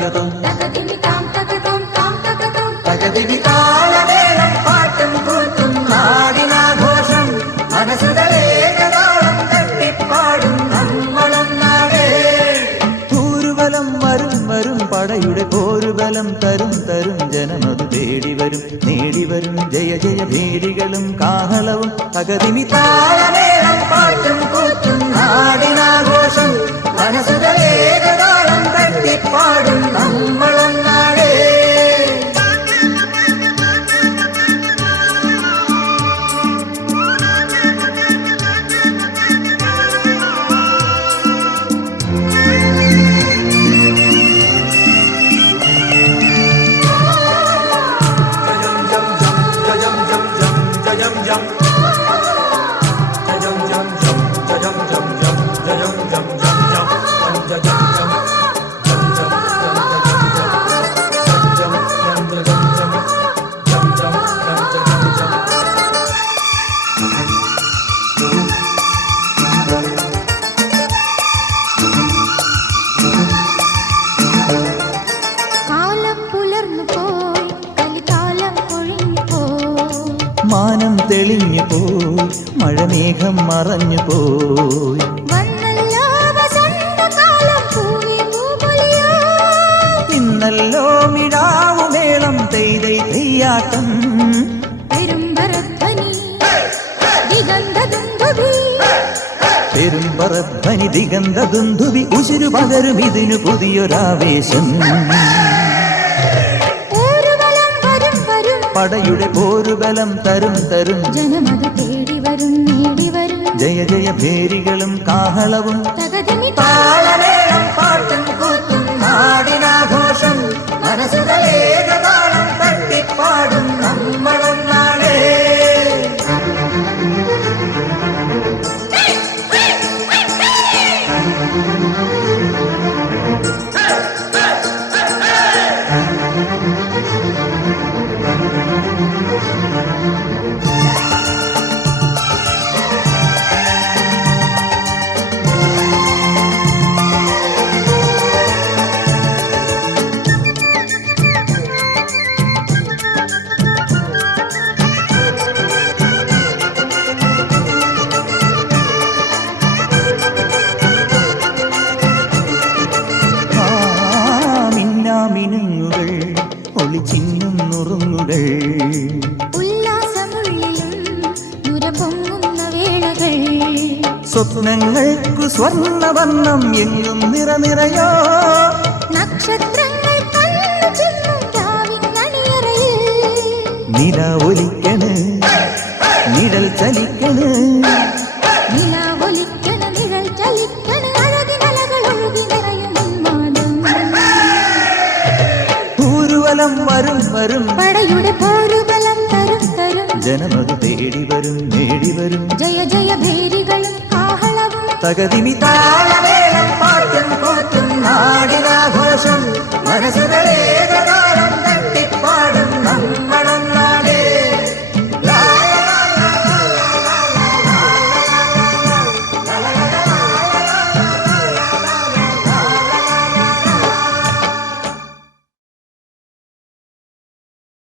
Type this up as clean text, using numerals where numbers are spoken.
തകതം തകതിമി താളമേളം പാട്ടും കൂത്തും നാടിനാഘോഷം മനസ്സുകളേകതാളം തട്ടിപ്പാടും നമ്മളൊന്നാടേ. പൂരുബലം വരും വരും പടയുടെ പോരുബലം തരും തരും ജനമതു തേടിവരും നേടിവരും ജയ ജയ ഭേരികളും കാഹളവും തകതിമി താളമേളം പാട്ടും കൂത്തും നാടിനാഘോഷം മനസ്സുകളേകതാളം തട്ടിപ്പാടും നമ്മളൊന്നാടേ. മാനം തെളിഞ്ഞു പോയി മഴമേഘം മറഞ്ഞു പോയി ഇന്നല്ലോ മിഴാവുമേളം തെയ്തൈ തെയ്യാട്ടം പെരുമ്പറധ്വനി ദിഗന്ധ ദുന്ദുബി ഉശിരു പകരും ഇതിനു പുതിയൊരാവേശം. പടയുടെ പോരുബലം തരും തരും ജനമത് തേടിവരും നേടിവരും ജയ ജയ ഭേരികളും കാഹളവും താളമേളം പാട്ടും കൂത്തും നാടിനാഘോഷം മനസ്സുകളേകതാളം തട്ടിപ്പാടും നമ്മളൊന്നാടേ. മിന്നുകൾ ഒളിച്ചിന്നും നുറുങ്ങുകൾ സ്വപ്നങ്ങൾക്കു സ്വർണ്ണവർണ്ണം എങ്ങും നിറനിറയോ നക്ഷത്രങ്ങൾ നില ഒലിക്കണ് നിഴൽ ചലിക്കണ് പൂരുവലം വരും വരും പടയുടെ പോരുബലം തരും തരും ജനമതു തേടിവരും നേടിവരും ജയ ജയ ഭേരികളും കാഹളവും തകതിമി താളമേളം പാട്ടും കൂത്തും നാടിനാഘോഷം മനസ്സുകളേക